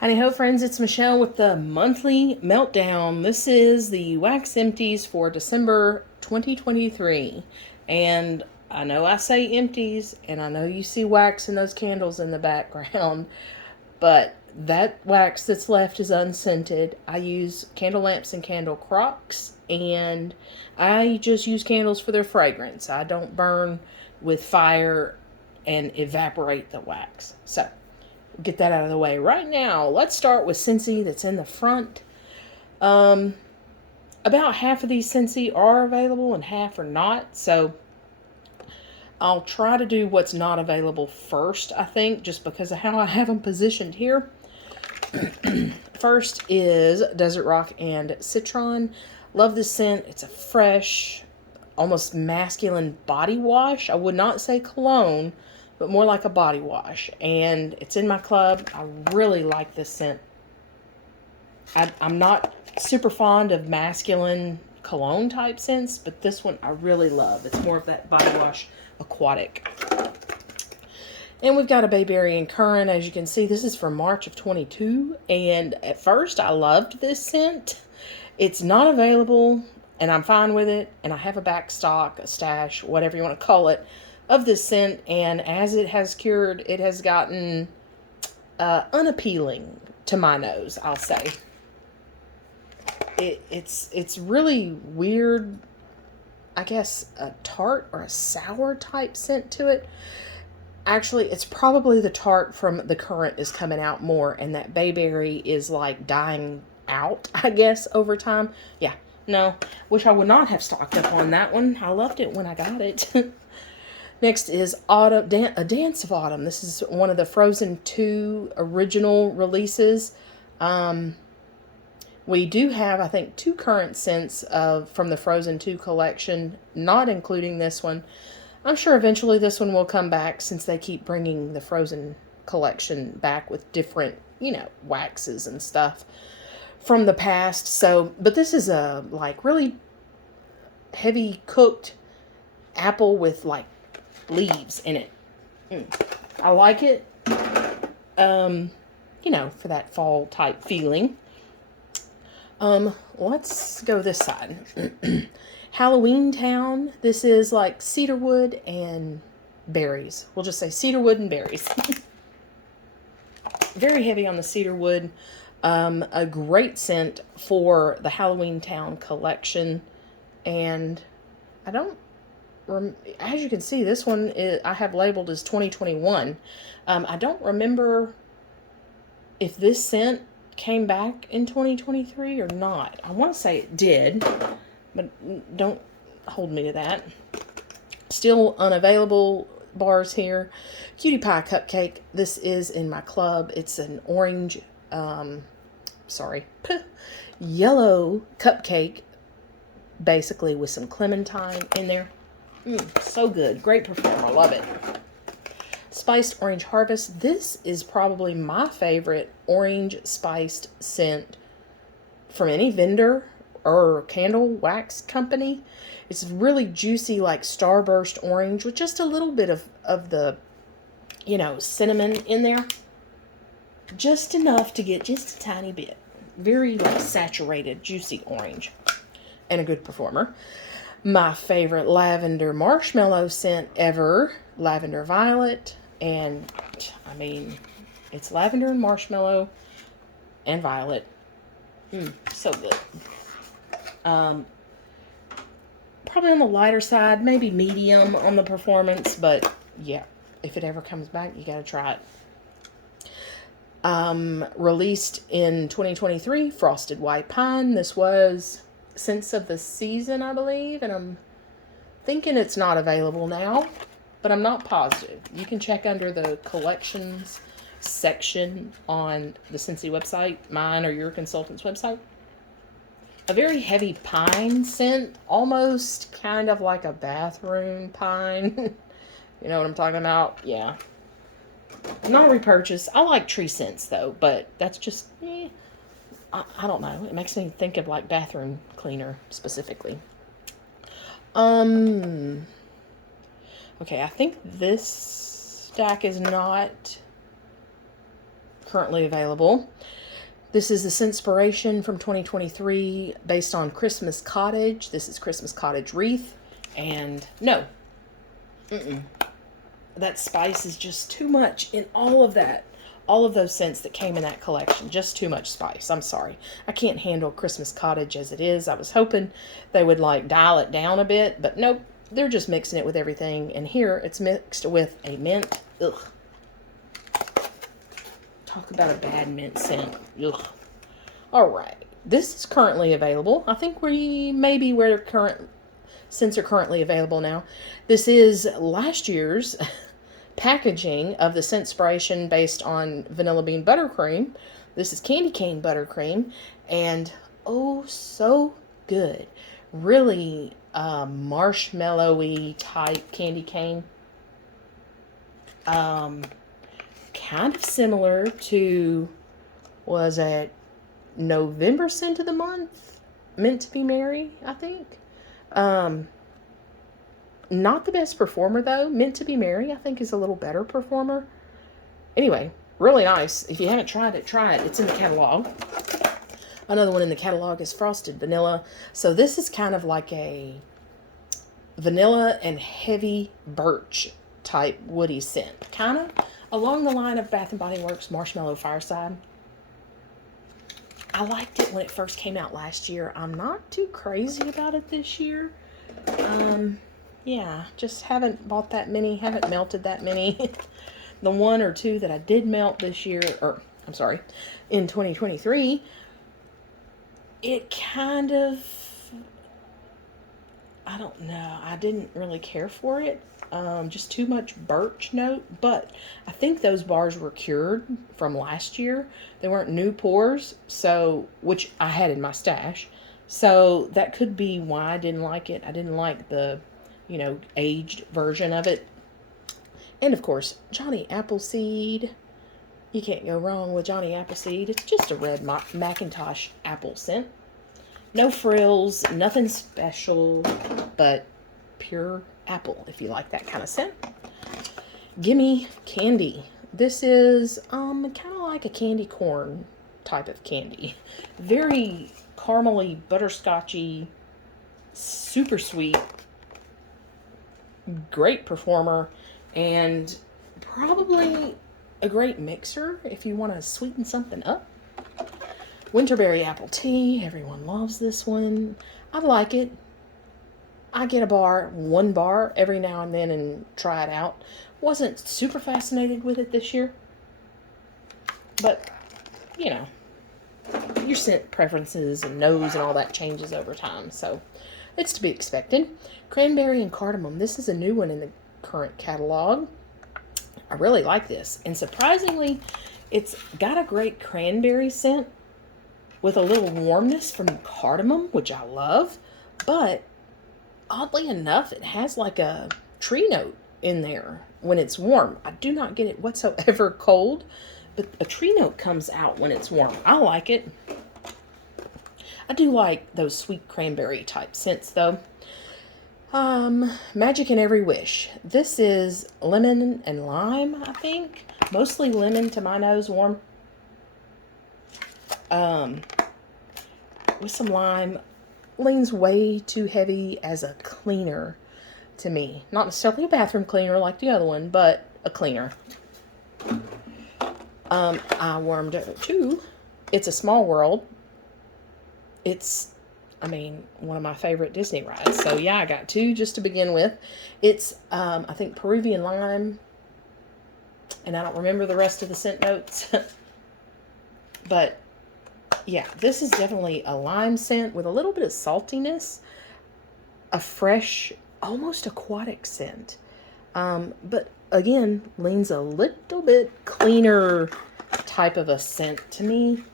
Hidey-Ho Friends, it's Michelle with the monthly Meltdown. This is the wax empties for December 2023. And I know I say empties, and I know you see wax in those candles in the background, but that wax that's left is unscented. I use candle lamps and candle crocks, and I just use candles for their fragrance. I don't burn with fire and evaporate the wax. So, get that out of the way right now. Let's start with Scentsy that's in the front. About half of these Scentsy are available and half are not. So I'll try to do what's not available first, I think, just because of how I have them positioned here. First is Desert Rock and Citron. Love this scent. It's a fresh, almost masculine body wash. I would not say cologne, but more like a body wash. And it's in my club. I really like this scent. I'm not super fond of masculine cologne type scents, but this one I really love. It's more of that body wash aquatic. And we've got a Bayberry and Currant. As you can see, this is from March of 22. And at first, I loved this scent. It's not available, and I'm fine with it. And I have a back stock, a stash, whatever you want to call it, of this scent. And as it has cured, it has gotten unappealing to my nose, I'll say. It's really weird, I guess, a tart or a sour type scent to it. Actually, it's probably the tart from the Currant is coming out more, and that Bayberry is like dying out, I guess, over time. Yeah, no, wish I would not have stocked up on that one. I loved it when I got it. Next is Autumn, A Dance of Autumn. This is one of the Frozen 2 original releases. We do have, I think, 2 current scents from the Frozen 2 collection, not including this one. I'm sure eventually this one will come back since they keep bringing the Frozen collection back with different, waxes and stuff from the past. So, but this is a like really heavy cooked apple with like leaves in it. I like it. For that fall type feeling. Let's go this side. Halloween Town. This is like cedarwood and berries. We'll just say cedarwood and berries. Very heavy on the cedarwood. A great scent for the Halloween Town collection. And I don't, as you can see, this one I have labeled as 2021. I don't remember if this scent came back in 2023 or not. I want to say it did, but don't hold me to that. Still unavailable bars here. Cutie Pie Cupcake. This is in my club. It's an orange, yellow cupcake, basically with some clementine in there. So good. Great performer. Love it. Spiced Orange Harvest. This is probably my favorite orange spiced scent from any vendor or candle wax company. It's really juicy, like starburst orange with just a little bit of the, cinnamon in there. Just enough to get just a tiny bit. Very like saturated, juicy orange. And a good performer. My favorite lavender marshmallow scent ever, Lavender Violet. And I mean, it's lavender and marshmallow and violet. So good. Probably on the lighter side, maybe medium on the performance, but yeah, if it ever comes back, you gotta try it. Released in 2023, Frosted White Pine. This was Scents of the Season, I believe, and I'm thinking it's not available now, but I'm not positive. You can check under the collections section on the Scentsy website, mine or your consultant's website. A very heavy pine scent, almost kind of like a bathroom pine. You know what I'm talking about? Yeah. Not repurchase. I like tree scents though, but that's just, I don't know. It makes me think of like bathroom cleaner specifically. Okay, I think this stack is not currently available. This is the Scentspiration from 2023 based on Christmas Cottage. This is Christmas Cottage Wreath. And no, that spice is just too much in all of that. All of those scents that came in that collection. Just too much spice. I'm sorry. I can't handle Christmas Cottage as it is. I was hoping they would like dial it down a bit. But nope. They're just mixing it with everything. And here it's mixed with a mint. Ugh. Talk about a bad mint scent. Ugh. Alright. This is currently available. I think we may be where current scents are currently available now. This is last year's packaging of the Scentspiration based on Vanilla Bean Buttercream. This is Candy Cane Buttercream, and oh, so good. Really marshmallowy type candy cane. Kind of similar to, was it November scent of the month? Meant to be Merry, I think. Not the best performer, though. Meant to be Merry, I think, is a little better performer. Anyway, really nice. If you haven't tried it, try it. It's in the catalog. Another one in the catalog is Frosted Vanilla. So this is kind of like a vanilla and heavy birch type woody scent. Kind of along the line of Bath & Body Works Marshmallow Fireside. I liked it when it first came out last year. I'm not too crazy about it this year. Yeah, just haven't bought that many, haven't melted that many. The one or two that I did melt this year, or I'm sorry, in 2023, it kind of, I don't know, I didn't really care for it. Just too much birch note, but I think those bars were cured from last year. They weren't new pours, so, which I had in my stash. So that could be why I didn't like it. I didn't like the, aged version of it. And of course, Johnny Appleseed. You can't go wrong with Johnny Appleseed. It's just a red Macintosh apple scent. No frills, nothing special, but pure apple, if you like that kind of scent. Gimme Candy. This is kind of like a candy corn type of candy. Very caramely, butterscotchy, super sweet, great performer, and probably a great mixer if you want to sweeten something up. Winterberry Apple Tea. Everyone loves this one. I like it. I get one bar every now and then and try it out. Wasn't super fascinated with it this year. But, your scent preferences and nose and all that changes over time. So, it's to be expected. Cranberry and Cardamom. This is a new one in the current catalog. I really like this. And surprisingly, it's got a great cranberry scent with a little warmness from cardamom, which I love. But oddly enough, it has like a tree note in there when it's warm. I do not get it whatsoever cold, but a tree note comes out when it's warm. I like it. I do like those sweet cranberry type scents though. Magic in Every Wish. This is lemon and lime, I think. Mostly lemon to my nose, warm. With some lime. Leans way too heavy as a cleaner to me. Not necessarily a bathroom cleaner like the other one, but a cleaner. I warmed it too. It's a Small World. It's, one of my favorite Disney rides. So yeah, I got two just to begin with. It's, I think Peruvian lime. And I don't remember the rest of the scent notes. But yeah, this is definitely a lime scent with a little bit of saltiness. A fresh, almost aquatic scent. But again, leans a little bit cleaner type of a scent to me.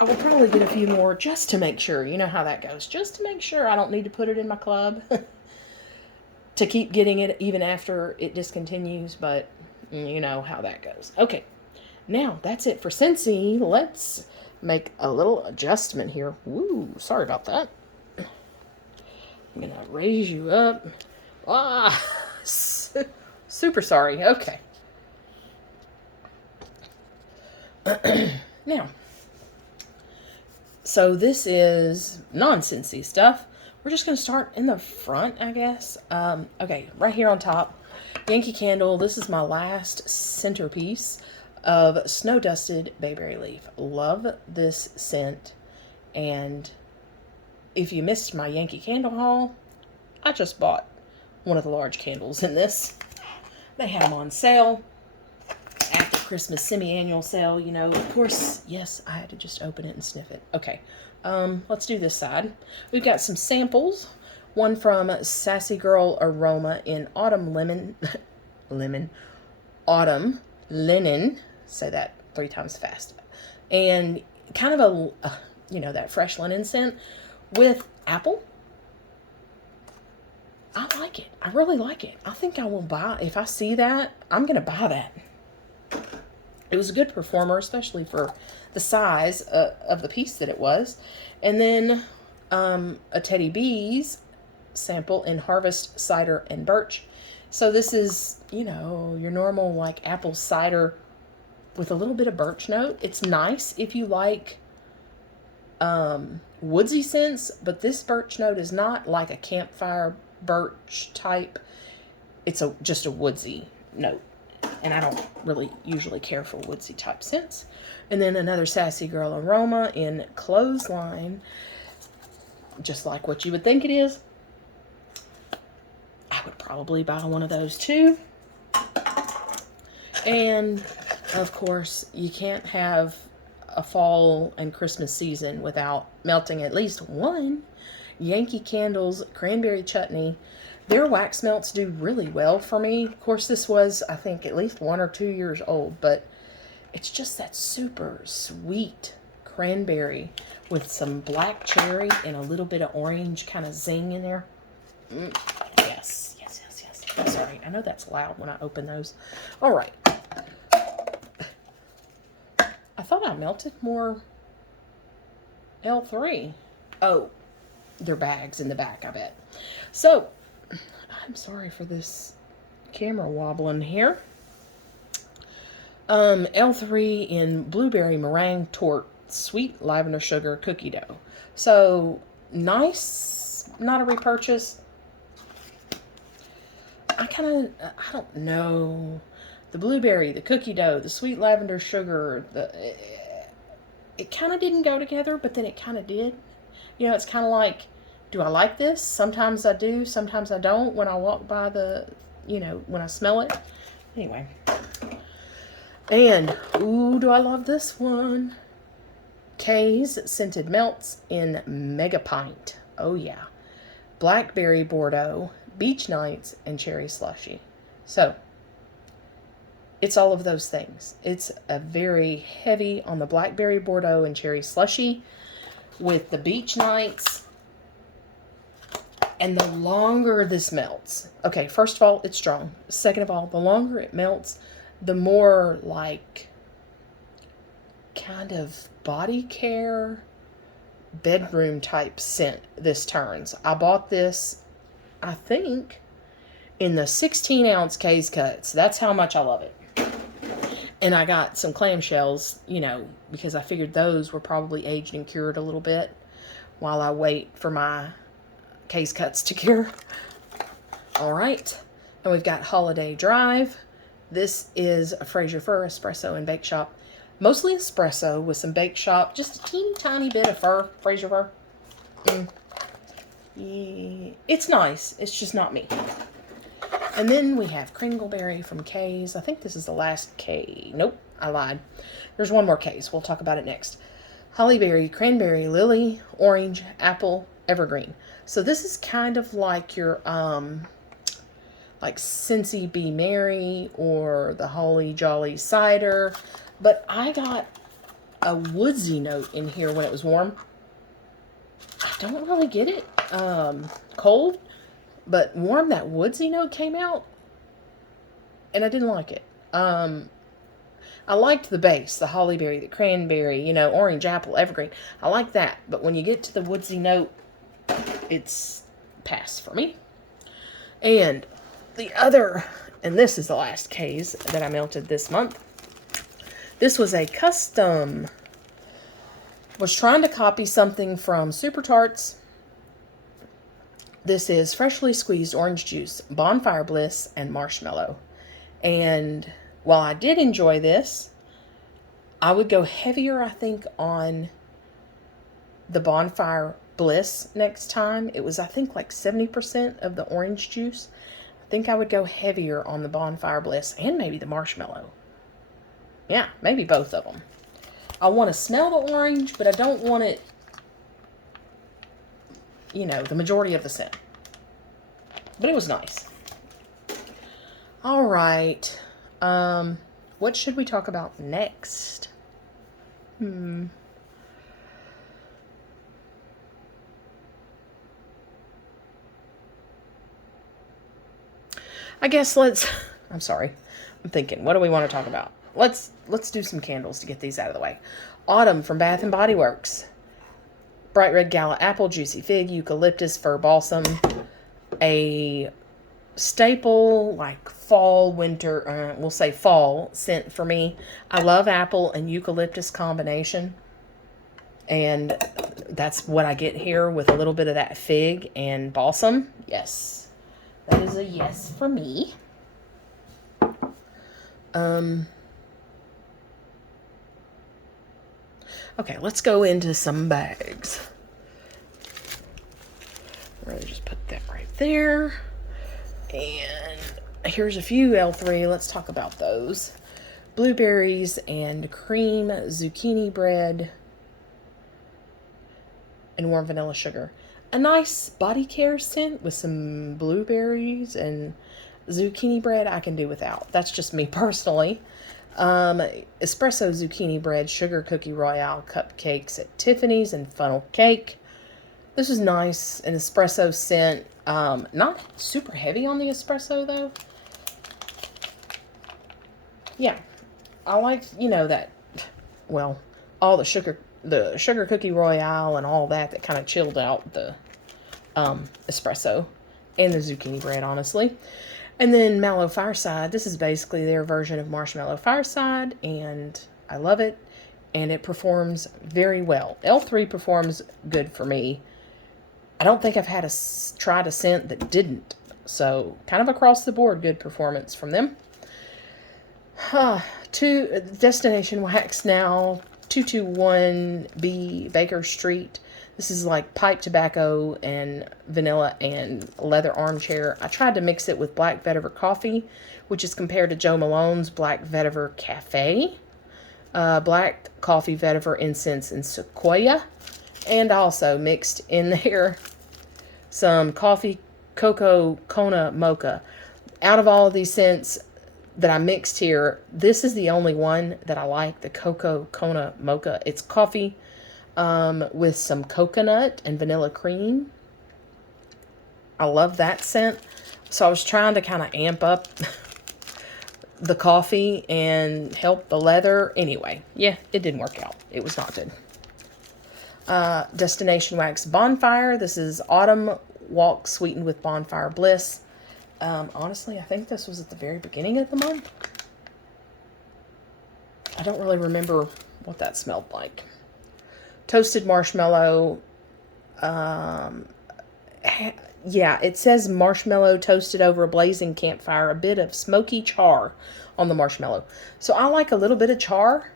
I will probably get a few more just to make sure. You know how that goes. Just to make sure I don't need to put it in my club. To keep getting it even after it discontinues. But you know how that goes. Okay. Now, that's it for Scentsy. Let's make a little adjustment here. Woo, sorry about that. I'm going to raise you up. Ah, super sorry. Okay. Now, so this is non-Scentsy stuff. We're just going to start in the front, I guess. Okay, right here on top, Yankee Candle. This is my last centerpiece of Snow Dusted Bayberry Leaf. Love this scent. And if you missed my Yankee Candle haul, I just bought one of the large candles in this. They had them on sale at the Christmas semi-annual sale, you know. Of course, yes, I had to just open it and sniff it. Okay, let's do this side. We've got some samples. One from Sassy Girl Aroma in Autumn Lemon. Autumn Linen. Say that 3 times fast. And kind of a, you know, that fresh linen scent with apple. I like it. I really like it. I think I will buy, if I see that, I'm going to buy that. It was a good performer, especially for the size of the piece that it was. And then a Teddy Bees sample in Harvest, Cider, and Birch. So this is, you know, your normal like apple cider with a little bit of birch note. It's nice if you like woodsy scents, but this birch note is not like a campfire birch type. It's just a woodsy note, and I don't really usually care for woodsy type scents. And then another Sassy Girl Aroma in Clothesline, just like what you would think it is. I would probably buy one of those too. And of course, you can't have a fall and Christmas season without melting at least one Yankee Candle's Cranberry Chutney. Their wax melts do really well for me. Of course, this was, I think, at least 1 or 2 years old, but it's just that super sweet cranberry with some black cherry and a little bit of orange kind of zing in there. Yes, yes, yes, yes. Sorry, I know that's loud when I open those. All right. I thought I melted more L3. Oh, they're bags in the back, I bet. So, I'm sorry for this camera wobbling here. L3 in Blueberry Meringue Torte Sweet Lavender Sugar Cookie Dough. So, nice, not a repurchase. I don't know. The blueberry, the cookie dough, the sweet lavender sugar, it kind of didn't go together, but then it kind of did. You know, it's kind of like, do I like this? Sometimes I do, sometimes I don't when I walk by the, you know, when I smell it. Anyway. And, ooh, do I love this one. Kay's Scented Melts in Mega Pint. Oh, yeah. Blackberry Bordeaux, Beach Nights, and Cherry Slushy. So, it's all of those things. It's a very heavy on the Blackberry Bordeaux and Cherry Slushy with the Beach Nights. And the longer this melts, okay, first of all, it's strong. Second of all, the longer it melts, the more like kind of body care, bedroom type scent this turns. I bought this, I think, in the 16-ounce case cuts. That's how much I love it. And I got some clamshells, you know, because I figured those were probably aged and cured a little bit while I wait for my case cuts to cure. All right. And we've got Holiday Drive. This is a Fraser Fir Espresso and Bake Shop. Mostly espresso with some Bake Shop. Just a teeny tiny bit of fir, Fraser Fir. Yeah. It's nice. It's just not me. And then we have Kringleberry from Kay's. I think this is the last K. Nope, I lied. There's one more Kay's. We'll talk about it next. Hollyberry, Cranberry, Lily, Orange, Apple, Evergreen. So this is kind of like your, like Scentsy Be Merry or the Holly Jolly Cider. But I got a woodsy note in here when it was warm. I don't really get it. Cold. But warm, that woodsy note came out, and I didn't like it. I liked the base, the hollyberry, the cranberry, you know, orange, apple, evergreen. I like that. But when you get to the woodsy note, it's pass for me. And the other, and this is the last case that I melted this month. This was a custom. Was trying to copy something from Super Tarts. This is freshly squeezed orange juice, Bonfire Bliss, and marshmallow. And while I did enjoy this, I would go heavier, I think, on the Bonfire Bliss next time. It was, I think, like 70% of the orange juice. I think I would go heavier on the Bonfire Bliss and maybe the marshmallow. Yeah, maybe both of them. I want to smell the orange, but I don't want it, you know, the majority of the scent. But it was nice. All right. What should we talk about next? I guess I'm sorry. I'm thinking, what do we want to talk about? Let's do some candles to get these out of the way. Autumn from Bath and Body Works. Bright Red Gala Apple, Juicy Fig, Eucalyptus, Fir Balsam. A staple, like fall, winter, we'll say fall scent for me. I love apple and eucalyptus combination. And that's what I get here with a little bit of that fig and balsam. Yes. That is a yes for me. Okay, let's go into some bags. Really just put that right there. And here's a few L3. Let's talk about those. Blueberries and cream, zucchini bread, and warm vanilla sugar. A nice body care scent with some blueberries and zucchini bread I can do without. That's just me personally. Espresso zucchini bread, sugar cookie royale cupcakes at Tiffany's, and funnel cake. This is nice, an espresso scent. Not super heavy on the espresso though. Yeah, I like, you know, that, well, all the sugar cookie royale and all that kind of chilled out the espresso and the zucchini bread, honestly. And then Mallow Fireside. This is basically their version of Marshmallow Fireside, and I love it, and it performs very well. L3 performs good for me. I don't think I've had tried a scent that didn't. So kind of across the board, good performance from them. To Destination Wax now, 221B Baker Street. This is like pipe tobacco and vanilla and leather armchair. I tried to mix it with Black Vetiver Coffee, which is compared to Joe Malone's Black Vetiver Cafe. Black Coffee Vetiver Incense and Sequoia. And also mixed in there some coffee, cocoa, Kona mocha. Out of all of these scents that I mixed here, this is the only one that I like, the cocoa Kona mocha. It's coffee with some coconut and vanilla cream. I love that scent. So I was trying to kind of amp up the coffee and help the leather. Anyway, yeah, it didn't work out. It was not good. Destination Wax Bonfire. This is Autumn Walk Sweetened with Bonfire Bliss. Honestly, I think this was at the very beginning of the month. I don't really remember what that smelled like. Toasted marshmallow. Yeah, it says marshmallow toasted over a blazing campfire. A bit of smoky char on the marshmallow. So I like a little bit of char,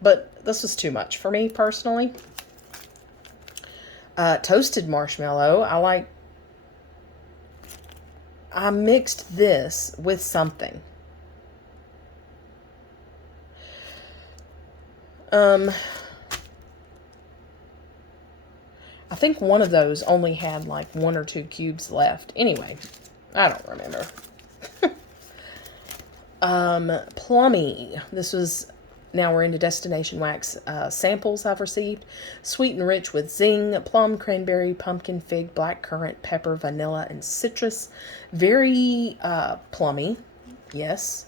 but this was too much for me personally. Toasted marshmallow. I mixed this with something. I think one of those only had like 1 or 2 cubes left. Anyway, I don't remember. Plummy. This was, now we're into Destination Wax samples I've received. Sweet and rich with zing, plum, cranberry, pumpkin, fig, blackcurrant, pepper, vanilla, and citrus. Very plummy, yes.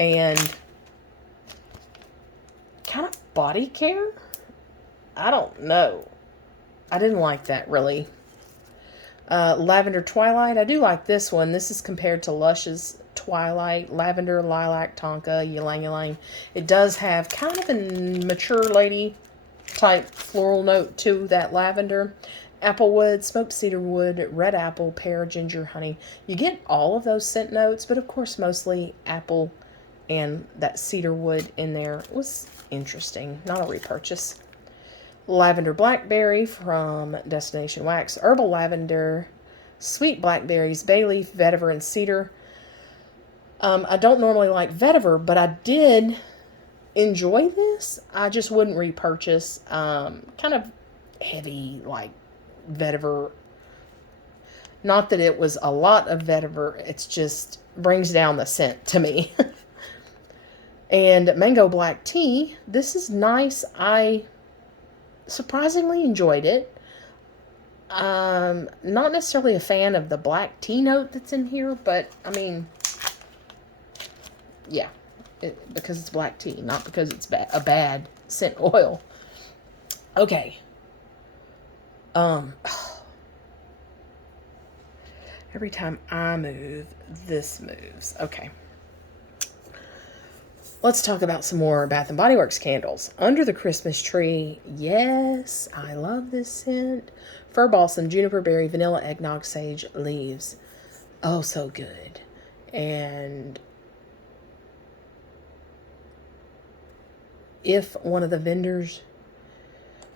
And kind of body care? I don't know. I didn't like that, really. Lavender Twilight. I do like this one. This is compared to Lush's Twilight, Lavender, Lilac, Tonka, Ylang Ylang. It does have kind of a mature lady type floral note to that lavender. Applewood, smoked cedarwood, red apple, pear, ginger, honey. You get all of those scent notes, but of course mostly apple and that cedarwood in there. It was interesting. Not a repurchase. Lavender blackberry from Destination Wax. Herbal lavender, sweet blackberries, bay leaf, vetiver, and cedar. I don't normally like vetiver, but I did enjoy this. I just wouldn't repurchase. Kind of heavy, like vetiver. Not that it was a lot of vetiver. It's just brings down the scent to me. And mango black tea. This is nice. I surprisingly enjoyed it. Not necessarily a fan of the black tea note that's in here, but I mean, yeah, because it's black tea, not because it's a bad scent oil. Okay. Every time I move, this moves. Okay. Let's talk about some more Bath & Body Works candles. Under the Christmas Tree. Yes, I love this scent. Fir balsam, juniper berry, vanilla eggnog, sage, leaves. Oh, so good. And if one of the vendors,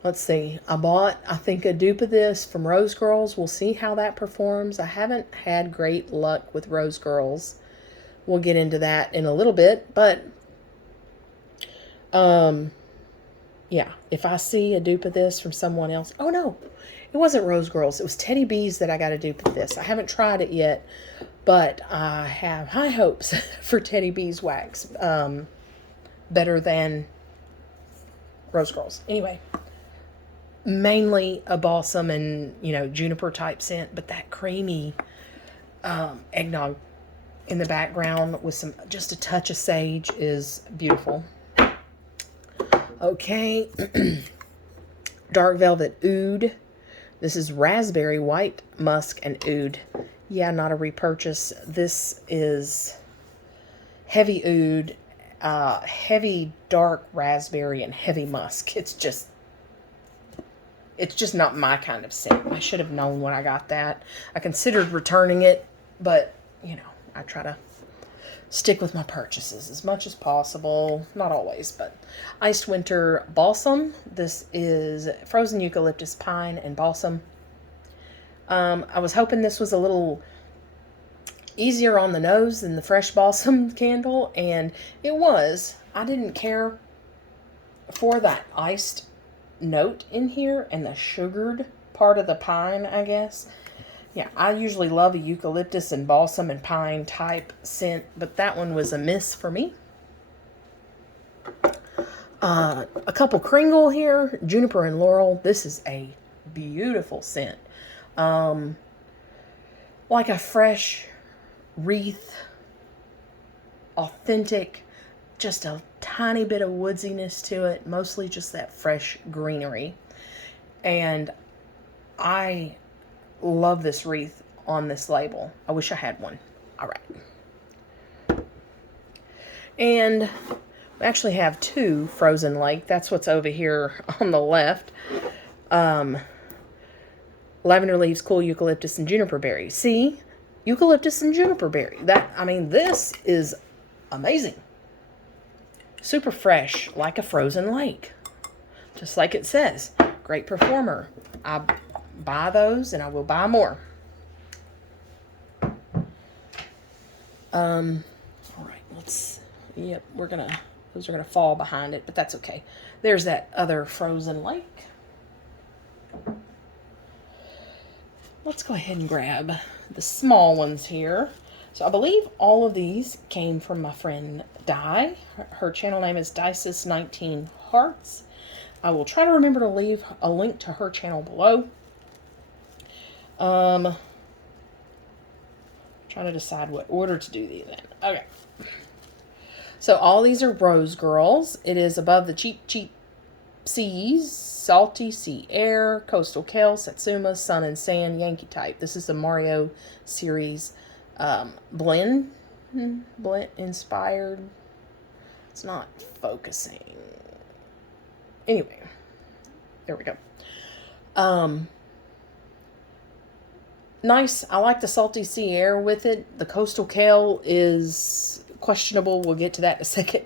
let's see, I bought, I think, a dupe of this from Rose Girls. We'll see how that performs. I haven't had great luck with Rose Girls. We'll get into that in a little bit, but yeah, if I see a dupe of this from someone else. Oh no, it wasn't Rose Girls. It was Teddy B's that I got a dupe of this. I haven't tried it yet, but I have high hopes for Teddy B's wax. Better than Rose Girls. Anyway, mainly a balsam and, juniper type scent, but that creamy eggnog in the background with just a touch of sage is beautiful. Okay, dark velvet oud. This is raspberry, white musk, and oud. Yeah, not a repurchase. This is heavy oud, heavy dark raspberry, and heavy musk. It's just not my kind of scent. I should have known when I got that. I considered returning it, but I try to stick with my purchases as much as possible. Not always, but Iced Winter Balsam. This is frozen eucalyptus, pine, and balsam. I was hoping this was a little easier on the nose than the fresh balsam candle, and it was. I didn't care for that iced note in here and the sugared part of the pine, I guess. Yeah, I usually love a eucalyptus and balsam and pine type scent, but that one was a miss for me. A couple Kringle here, juniper and laurel. This is a beautiful scent. Like a fresh wreath, authentic, just a tiny bit of woodsiness to it, mostly just that fresh greenery. And I love this wreath on this label. I wish I had one. All right. And we actually have two Frozen Lake. That's what's over here on the left. Lavender leaves, cool eucalyptus, and juniper berry. See? Eucalyptus and juniper berry. This is amazing. Super fresh, like a frozen lake. Just like it says. Great performer. I buy those and I will buy more. All right, yep, those are gonna fall behind it, but that's okay. There's that other frozen lake. Let's go ahead and grab the small ones here. So I believe all of these came from my friend Di. Her channel name is Dices19 Hearts. I will try to remember to leave a link to her channel below. Trying to decide what order to do these in. Okay. So all these are Rose Girls. It is Above the Cheap Seas, Salty Sea Air, Coastal Kale, Satsuma, Sun and Sand, Yankee Type. This is the Mario series blend blend inspired. It's not focusing. Anyway, there we go. Nice. I like the salty sea air with it. The coastal kale is questionable. We'll get to that in a second.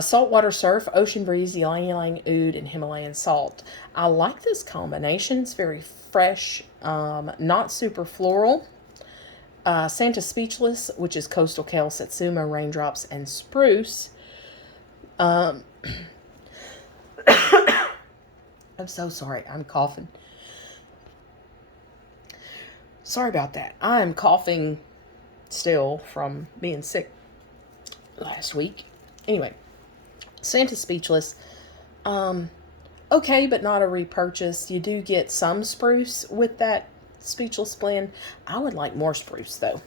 Saltwater surf, ocean breeze, ylang ylang oud, and Himalayan salt. I like this combination. It's very fresh, not super floral. Santa Speechless, which is coastal kale, satsuma, raindrops, and spruce. I'm so sorry. I'm coughing. Sorry about that. I'm coughing still from being sick last week. Anyway, Santa Speechless. Okay, but not a repurchase. You do get some spruce with that Speechless blend. I would like more spruce though.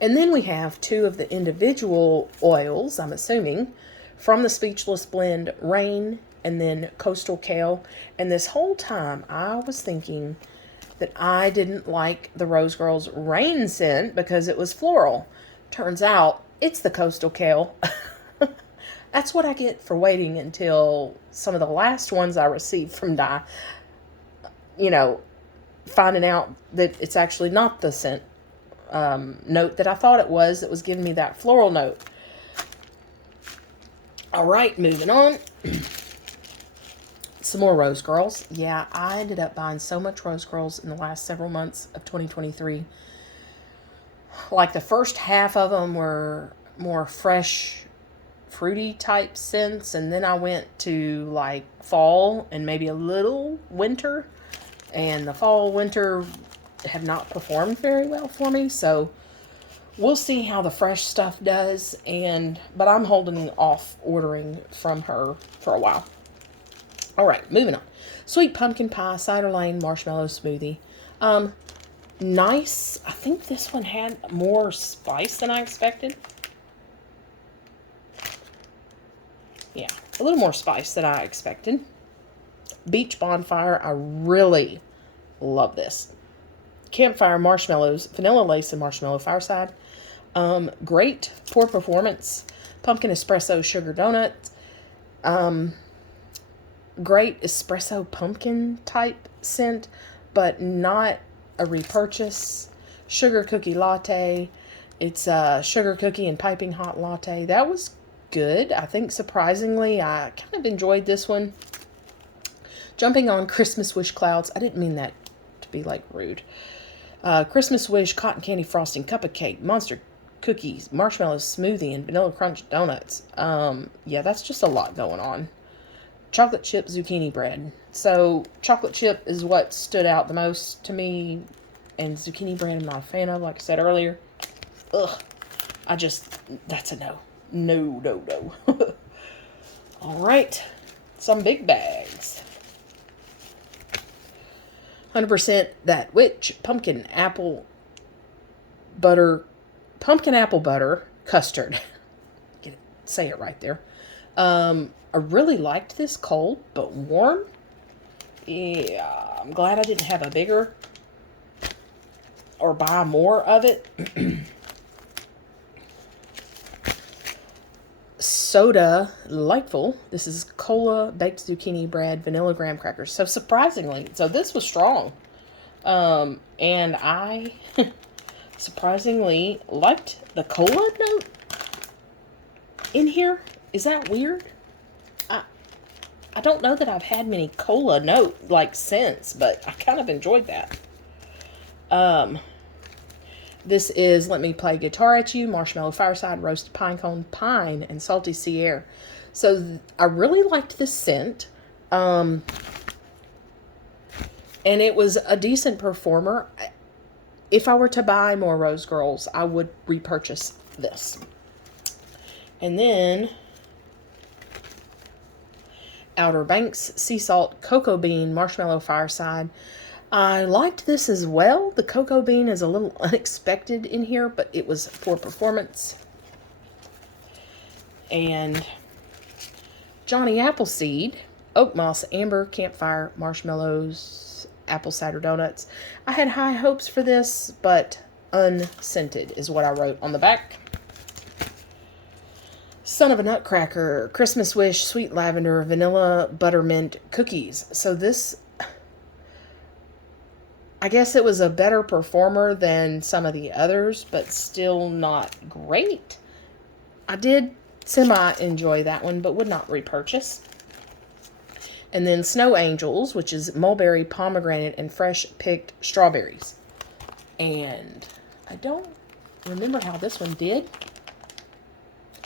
And then we have two of the individual oils, I'm assuming, from the Speechless blend, Rain and then Coastal Kale. And this whole time I was thinking that I didn't like the Rose Girls Rain scent because it was floral. Turns out it's the Coastal Kale. That's what I get for waiting until some of the last ones I received from Dye, finding out that it's actually not the scent note that I thought it was that was giving me that floral note. All right, moving on. Some more Rose Girls. Yeah, I ended up buying so much Rose Girls in the last several months of 2023. Like the first half of them were more fresh, fruity type scents, and then I went to like fall and maybe a little winter, and the fall winter have not performed very well for me, so we'll see how the fresh stuff does. But I'm holding off ordering from her for a while. All right, moving on. Sweet pumpkin pie, cider lane, marshmallow smoothie. Nice. I think this one had more spice than I expected. Yeah, a little more spice than I expected. Beach bonfire. I really love this. Campfire marshmallows, vanilla lace and marshmallow fireside. Great pour performance. Pumpkin espresso sugar donut. Great espresso pumpkin type scent, but not a repurchase. Sugar cookie latte. It's a sugar cookie and piping hot latte. That was good. I think surprisingly, I kind of enjoyed this one. Jumping on Christmas Wish clouds. I didn't mean that to be like rude. Christmas Wish cotton candy frosting, cup of cake, monster cookies, marshmallow smoothie, and vanilla crunch donuts. Yeah, that's just a lot going on. Chocolate chip zucchini bread. So chocolate chip is what stood out the most to me, and zucchini bread I'm not a fan of, like I said earlier. Ugh. That's a no. No. All right. Some big bags. 100% That Witch pumpkin apple butter custard. Say it right there. I really liked this cold but warm. Yeah, I'm glad I didn't have a bigger or buy more of it. Soda Delightful. This is cola, baked zucchini bread, vanilla graham crackers. So surprisingly, this was strong. And I surprisingly liked the cola note in here. Is that weird? I don't know that I've had many cola note like scents, but I kind of enjoyed that. This is Let Me Play Guitar at You, Marshmallow Fireside, Roasted Pine Cone, Pine, and Salty Sea Air. So I really liked this scent. And it was a decent performer. If I were to buy more Rose Girls, I would repurchase this. And then Outer Banks Sea Salt Cocoa Bean Marshmallow Fireside. I liked this as well. The cocoa bean is a little unexpected in here, but it was for performance. And Johnny Appleseed, Oak Moss Amber Campfire Marshmallows Apple Cider Donuts. I had high hopes for this, but unscented is what I wrote on the back. Son of a Nutcracker, Christmas Wish, Sweet Lavender, Vanilla Buttermint Cookies. So this, I guess it was a better performer than some of the others, but still not great. I did semi-enjoy that one, but would not repurchase. And then Snow Angels, which is mulberry, pomegranate, and fresh picked strawberries. And I don't remember how this one did.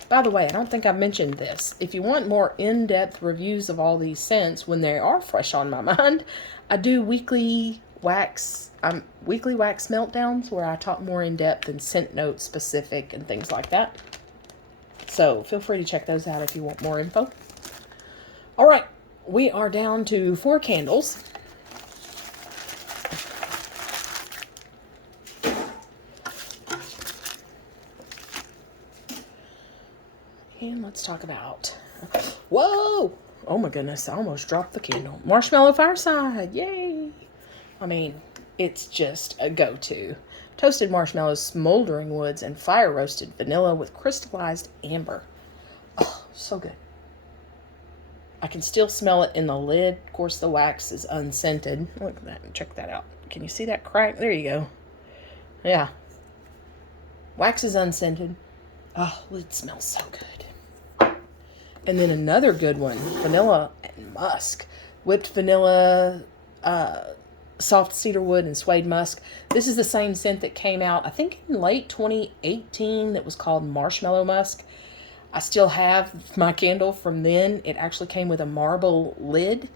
By the way, I don't think I mentioned this. If you want more in-depth reviews of all these scents when they are fresh on my mind, I do weekly wax meltdowns where I talk more in depth and scent note specific and things like that. So feel free to check those out if you want more info. All right, we are down to 4 candles. And let's talk about, whoa! Oh my goodness, I almost dropped the candle. Marshmallow Fireside, yay! I mean, it's just a go-to. Toasted marshmallows, smoldering woods, and fire-roasted vanilla with crystallized amber. Oh, so good. I can still smell it in the lid. Of course, the wax is unscented. Look at that, check that out. Can you see that crack? There you go. Yeah. Wax is unscented. Oh, it smells so good. And then another good one, vanilla and musk. Whipped vanilla, soft cedarwood, and suede musk. This is the same scent that came out, I think, in late 2018 that was called Marshmallow Musk. I still have my candle from then. It actually came with a marble lid.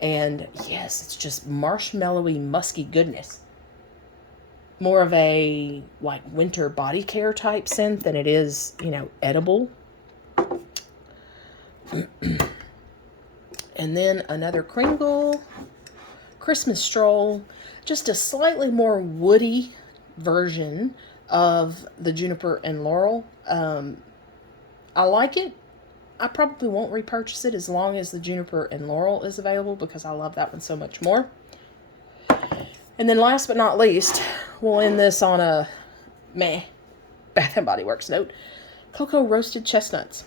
And yes, it's just marshmallowy, musky goodness. More of a, like, winter body care type scent than it is, you know, edible. And then another Kringle Christmas Stroll, just a slightly more woody version of the juniper and laurel. I like it. I probably won't repurchase it as long as the juniper and laurel is available because I love that one so much more. And then last but not least, we'll end this on a meh Bath & Body Works note. Cocoa Roasted Chestnuts.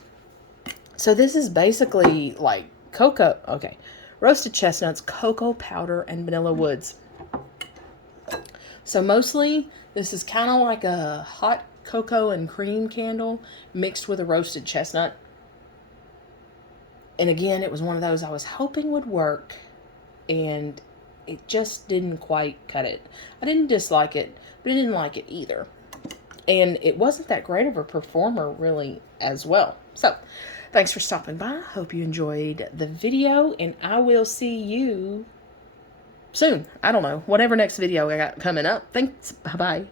So this is basically like cocoa, okay, roasted chestnuts, cocoa powder, and vanilla woods. So mostly this is kind of like a hot cocoa and cream candle mixed with a roasted chestnut. And again, it was one of those I was hoping would work, and it just didn't quite cut it. I didn't dislike it, but I didn't like it either. And it wasn't that great of a performer really as well. So thanks for stopping by. Hope you enjoyed the video, and I will see you soon. I don't know, whatever next video I got coming up. Thanks. Bye-bye.